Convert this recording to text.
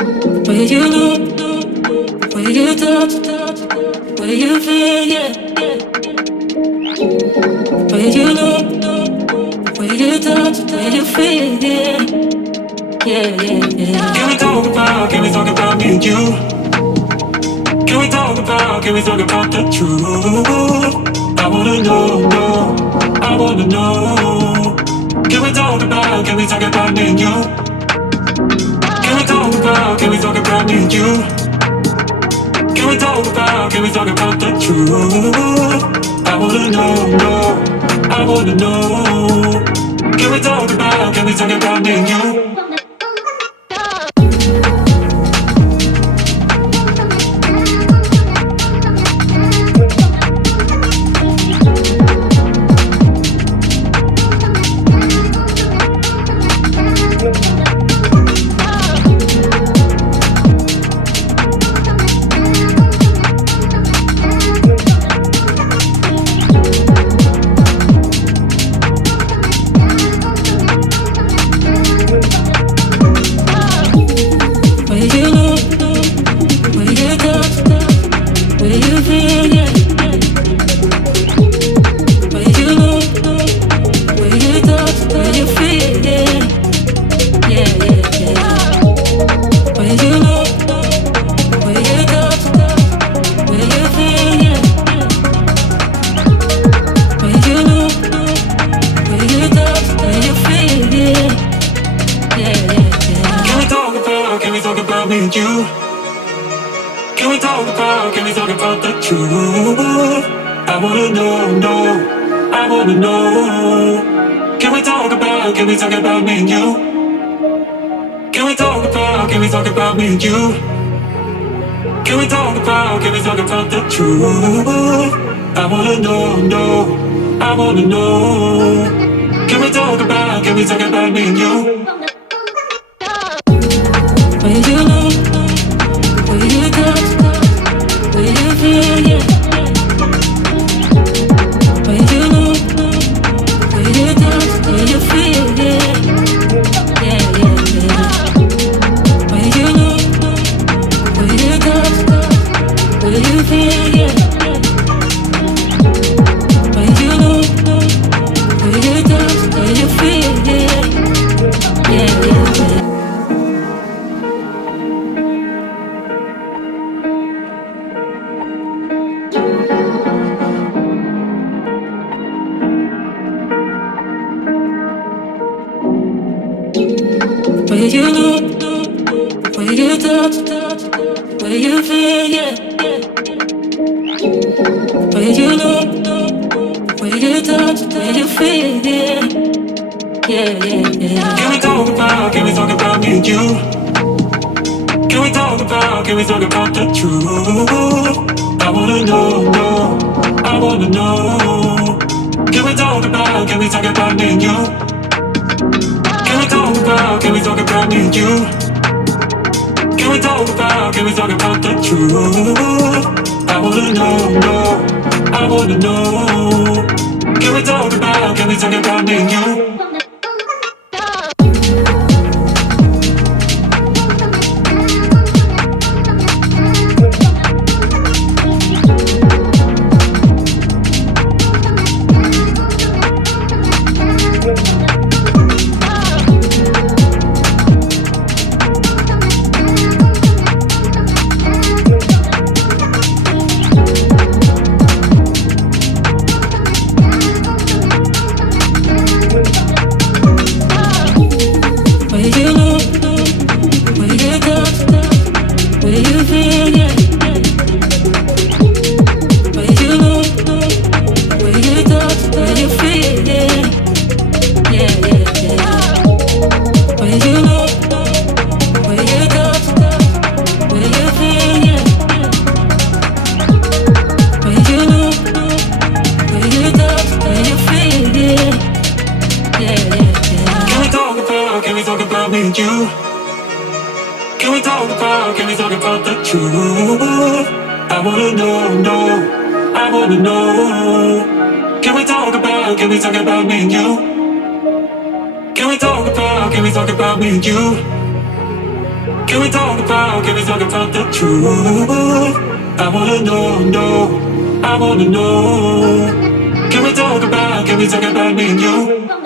Where you know, where you touch, where you feel, yeah. Where you know, where you touch, where you feel, yeah. Yeah, yeah, yeah. Can we talk about me and you? Can we talk about the truth? I wanna know, no, I wanna know. Can we talk about me and you? Can we talk about me and you? Can we talk about the truth? I wanna know, no, I wanna know. Can we talk about me and you? Can we talk about the truth? I wanna know, no, I wanna know. Can we talk about me and you?